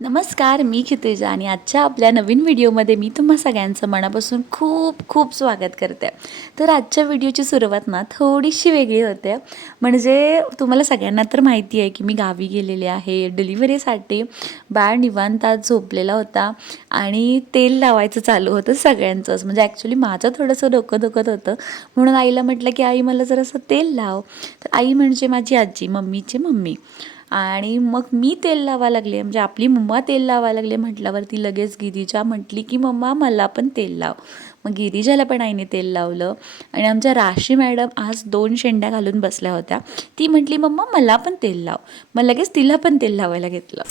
नमस्कार मी खितेजा आणि आजच्या आपल्या नवीन व्हिडिओमध्ये मी तुम्हा सगळ्यांचं मनापासून खूप खूप स्वागत करते. तर आजच्या व्हिडिओची सुरुवात ना थोडीशी वेगळी होते. म्हणजे तुम्हाला सगळ्यांना तर माहिती आहे की मी गावी गेलेले आहे. डिलिव्हरीसाठी बाळ निवांतात झोपलेला होता आणि तेल लावायचं चालू होतं सगळ्यांचंच. म्हणजे ॲक्च्युली माझं थोडंसं डोकं दुखत होतं. म्हणून आईला म्हटलं की आई मला जरासं तेल लाव. तर आई म्हणजे माझी आजी मम्मीची मम्मी. आणि मग मी तेल लावा लागले. म्हणजे आपली मम्मा तेल लावा लागले म्हटल्यावर ती लगेच गिरिजा म्हटली की मम्मा मला पण तेल लाव. मग गिरिजाला पण आईने तेल लावलं. आणि आमच्या राशी मॅडम आज दोन शेंड्या घालून बसल्या होत्या. ती म्हटली मम्मा मला पण तेल लाव. मग लगेच तिला पण तेल लावायला घेतलं.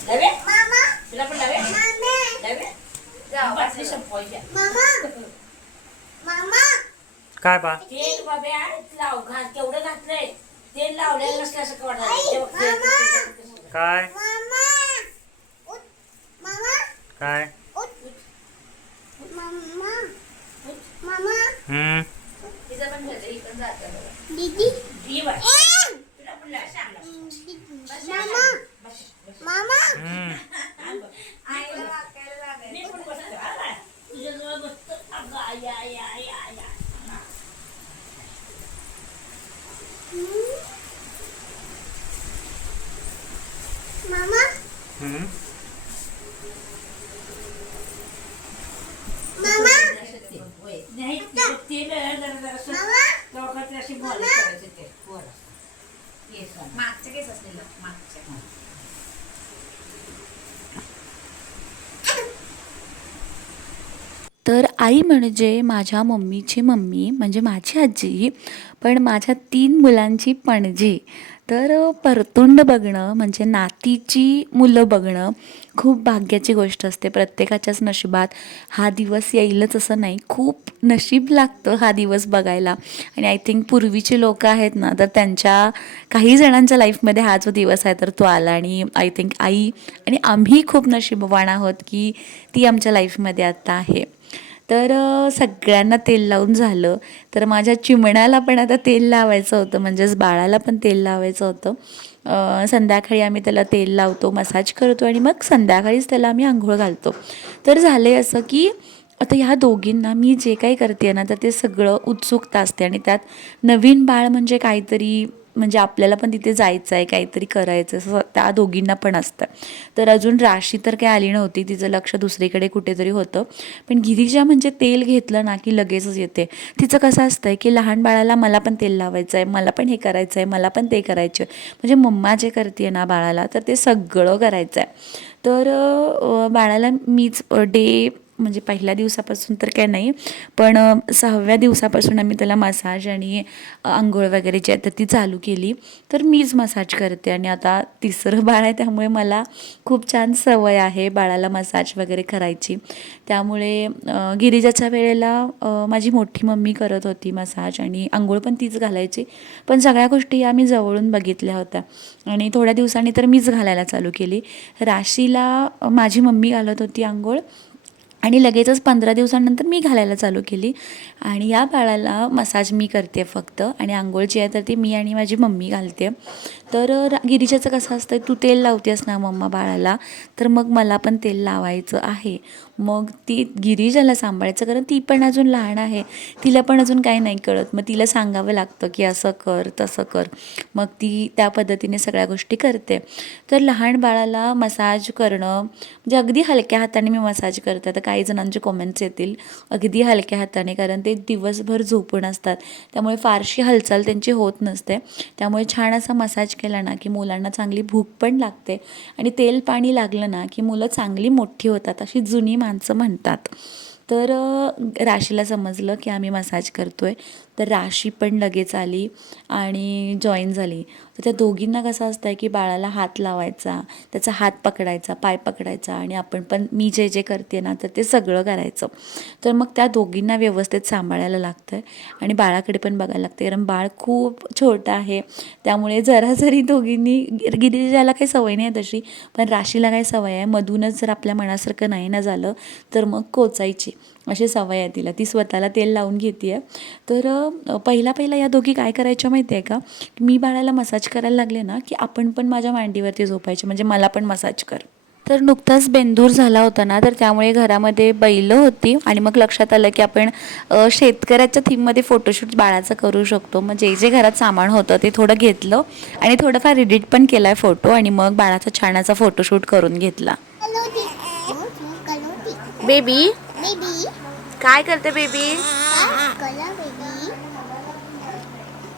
काय बा? तेल लाव घाल. केवढं घातलंय. तेल लावलेलं नसल्यासारखं वाटत. काय? काय? हम्म. तिचं पण घातलं, ही पण जातं बघा. दीदी ही बाय. तुला पण लाव, सांग लाव. बस, बस. हम्म मी पण बसतो, हा बाय. तुझ्याजवळ बसतो. अगं, आई, आई, आई, आई, आई. हम्म होय. नाही, तेल जरा अशी ते. केस केस असलेलं तर आई म्हणजे माझ्या मम्मीची मम्मी म्हणजे माझी आजी पण माझ्या तीन मुलांची पणजी तर परतुंड बघणं म्हणजे नातीची मुलं बघणं खूप भाग्याची गोष्ट असते. प्रत्येकाच्याच नशिबात हा दिवस येईलच असं नाही. खूप नशीब लागतं हा दिवस बघायला. आणि आय थिंक पूर्वीचे लोक आहेत ना तर त्यांच्या काही जणांच्या लाईफमध्ये हा जो दिवस आहे तर तो आला. आणि आय थिंक आई आणि आम्ही खूप नशीबवान आहोत की ती आमच्या लाईफमध्ये आता आहे. तर सगळ्यांना तेल लावून झालं. तर माझ्या चिमण्याला पण आता तेल लावायचं होतं म्हणजेच बाळाला पण तेल लावायचं होतं. संध्याकाळी आम्ही त्याला तेल लावतो मसाज करतो आणि मग संध्याकाळीच त्याला आम्ही आंघोळ घालतो. तर झाले असं की आता ह्या दोघींना मी जे काही करते ना तर ते सगळं उत्सुकता असते आणि त्यात नवीन बाळ म्हणजे काहीतरी म्हणजे आपल्याला पण तिथे जायचं आहे काहीतरी करायचं असं त्या दोघींना पण असतं. तर अजून राशी तर काही आली नव्हती तिचं लक्ष दुसरीकडे कुठेतरी होतं. पण गिरीजा म्हणजे तेल घेतलं ना की लगेचच येते. तिचं कसं असतं आहे की लहान बाळाला मला पण तेल लावायचं आहे मला पण हे करायचं आहे मला पण ते करायचं आहे म्हणजे मम्मा जे करते ना बाळाला तर ते सगळं करायचं आहे तर बाळाला मीच डे म्हणजे पहिल्या दिवसापासून तर काय नाही पण सहाव्या दिवसापासून आम्ही त्याला मसाज आणि आंघोळ वगैरे जी आता ती चालू केली. तर मीच मसाज करते आणि आता तिसरं बाळ आहे त्यामुळे मला खूप छान सवय आहे बाळाला मसाज वगैरे करायची. त्यामुळे गिरिजाच्या वेळेला माझी मोठी मम्मी करत होती मसाज आणि आंघोळ पण तीच घालायची. पण सगळ्या गोष्टी या मी जवळून बघितल्या होत्या आणि थोड्या दिवसांनी तर मीच घालायला चालू केली. राशीला माझी मम्मी घालत होती आंघोळ. आणि लगेचच पंधरा दिवसांनंतर मी घालायला चालू केली. आणि या बाळाला मसाज मी करते फक्त. आणि आंघोळ जी आहे तर ती मी आणि माझी मम्मी घालते. तर गिरीजाचं कसं असतं तू तेल लावतेस ना मम्मा बाळाला तर मग मला पण तेल लावायचं आहे. मग ती गिरीजाला सांभाळायचं कारण ती पण अजून लहान आहे. तिला पण अजून काही नाही कळत. मग तिला सांगावं लागतं की असं कर तसं कर. मग ती त्या पद्धतीने सगळ्या गोष्टी करते. तर लहान बाळाला मसाज करणं म्हणजे अगदी हलक्या हाताने मी मसाज करते. तर काही जणांचे कॉमेंट्स येतील अगदी हलक्या हाताने कारण ते दिवसभर झोपून असतात. त्यामुळे फारशी हालचाल त्यांची होत नसते. त्यामुळे छान असा मसाज केला ना की मुलांना चांगली भूक पण लागते आणि तेल पाणी लागलं ना की मुलं चांगली मोठी होतात अशी जुनी माणसं म्हणतात. तर राशीला समजलं की आम्ही मसाज करतोय. तर राशी पण लगेच आली आणि जॉईन झाली. तर त्या दोघींना कसं असतं आहे की बाळाला हात लावायचा त्याचा हात पकडायचा पाय पकडायचा आणि आपण पण मी जे जे करते ना तर ते सगळं करायचं. तर मग त्या दोघींना व्यवस्थित सांभाळायला लागतं आहे आणि बाळाकडे पण बघायला लागतं कारण बाळ खूप छोटं आहे त्यामुळे जरा जरी दोघींनी गिर- गिरिजाला काही सवय नाही आहे तशी पण राशीला काही सवय आहे. मधूनच जर आपल्या मनासारखं नाही ना झालं तर मग कोचायची अशी सवय आहे तिला. ती स्वतःला तेल लावून घेते आहे तर पहिला पहिला या दोघी काय करायच्या माहिती आहे का मी बाळाला मसाज करायला लागले ना की आपण पण माझ्या मांडीवरती झोपायचे म्हणजे मला पण मसाज कर. तर नुकताच बेंदूर झाला होता ना तर त्यामुळे घरामध्ये बैल होती आणि मग लक्षात आलं की आपण शेतकऱ्याच्या थीममध्ये फोटोशूट बाळाचं करू शकतो. मग जे जे घरात सामान होतं ते थोडं घेतलं आणि थोडंफार एडिट पण केला आहे फोटो आणि मग बाळाचा छान असा फोटोशूट करून घेतला. बेबी बेबी काय करते बेबी कला बेबी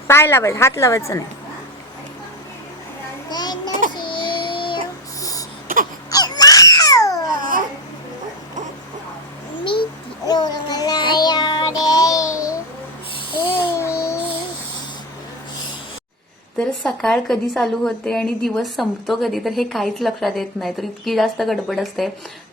पाय लावायचं हात लावायचं नाही. तर सकाळ कधी चालू होते आणि दिवस संपतो कधी तर हे काहीच लक्षात येत नाही. तर इतकी जास्त गडबड असते.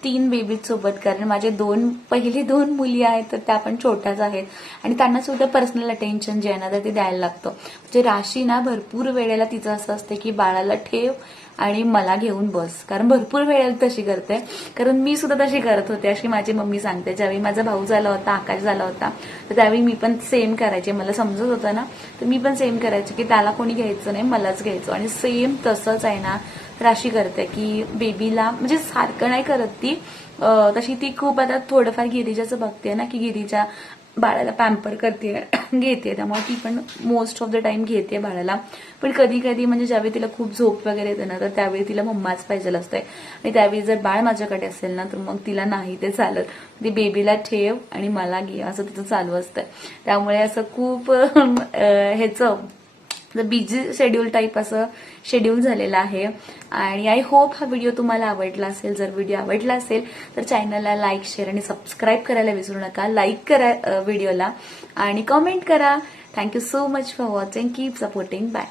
तीन बेबीज सोबत कारण माझे दोन पहिली दोन मुली आहेत तर त्या पण छोट्याच आहेत. आणि त्यांना सुद्धा पर्सनल अटेन्शन जे आहे ना तर ते द्यायला लागतं. म्हणजे राशी ना भरपूर वेळेला तिचं असं असते की बाळाला ठेव आणि मला घेऊन बस. कारण भरपूर वेळेला तशी करते. कारण मी सुद्धा तशी करत होते. अशी माझी मम्मी सांगते ज्यावेळी माझा भाऊ झाला होता आकाश झाला होता तर त्यावेळी मी पण सेम करायचे. मला समजत होतं ना तर मी पण सेम करायचे की त्याला कोणी घ्यायचं नाही मलाच घ्यायचं. आणि सेम तसंच आहे ना राशी करते की बेबीला म्हणजे सारखं नाही करत ती. तशी ती खूप आता थोडंफार गिरीजाचं बघते ना की गिरीजा बाळाला पॅम्पर करते घेते. त्यामुळे ती पण मोस्ट ऑफ द टाइम घेते बाळाला. पण कधी कधी म्हणजे ज्यावेळी तिला खूप झोप वगैरे येते ना तर त्यावेळी तिला मम्माच पाहिजे असते आणि त्यावेळी जर बाळ माझ्याकडे असेल ना तर मग तिला नाही ते चालत. ती बेबीला ठेव आणि मला घे असं तिचं चालू असतं त्यामुळे असं खूप ह्याचं बिझी शेड्यूल टाईप असं शेड्यूल झालेलं आहे. आणि आय होप हा व्हिडिओ तुम्हाला आवडला असेल जर व्हिडिओ आवडला असेल तर चॅनलला लाईक शेअर आणि सबस्क्राईब करायला विसरू नका. लाईक करा व्हिडिओला आणि कमेंट करा. Thank you so much for watching keep supporting bye